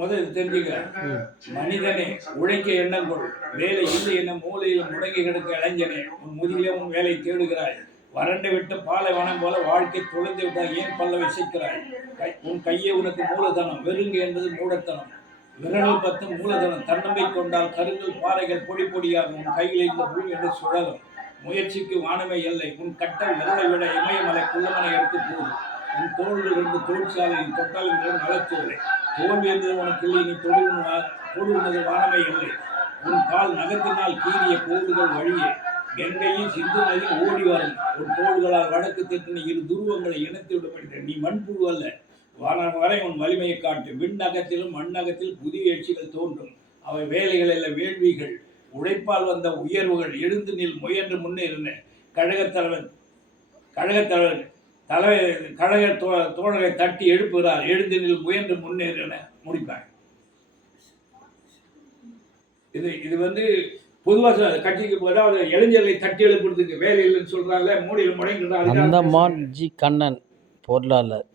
முதல் தெரிஞ்சுக்க. மனிதனே உழைக்க எண்ணம் கொள், வேலை இல்லை என மூலையில் முடங்கி கிடக்க இளைஞனே, உன் முதுகிலே உன் வேலை தேடுகிறாய். வறண்டு விட்டு பாலைவனம் போல வாழ்க்கை தொலைந்து விட்டால் ஏன் பல்ல விசைக்கிறாய்? உன் கையே உனக்கு மூலதனம், வெறுங்கு என்பது மூடத்தனம். விரல் பத்து மூலதனம், தன்னம்பை கொண்டால் கருங்கல் பாறைகள் பொடி பொடியாகும். உன் கையில் இந்த பூமி என்று சுழலும். முயற்சிக்கு வானமை இல்லை, உன் கட்ட விரலை விட இமயமலை குள்ளமனை எடுத்து போது. உன் தோல்கள் 2 தொழிற்சாலை தொட்டால் என்ற நலச்சோலை. தோல்வி என்பது உனக்கு இல்லை, நீ தொடுவது வானமை இல்லை. உன் கால் நகத்தினால் கீறிய கோடுகள் வழியே கங்கையில் சிந்து நதி ஓடி வரும். உன் தோள்களால் வடக்கு தெற்கு 2 துருவங்களை இணைத்து விடப்படுகிற. நீ மண்புழு அல்ல, வானம் வரை உன் வலிமையை காட்டு. விண்ணகத்திலும் மண்ணகத்தில் புதிய எழுச்சிகள் தோன்றும். அவை வேலைகள் அல்ல, வேள்விகள். உழைப்பால் வந்த உயர்வுகள். எழுந்து நில், முயன்று முன்னேறின. கழகத்தலைவர் கழக தோழரை தட்டி எழுப்புகிறார். எழுந்து நில், முயன்று முன்னேறின. முடிப்பாங்க. இது வந்து பொதுவாக கட்சிக்கு போதாவது இளைஞர்களை தட்டி எழுப்புறதுக்கு வேலை இல்லைன்னு சொல்றாங்க. மூலையில் முடங்கிடுறாங்க. அந்தமான் ஜி கண்ணன் பொருளாளர்.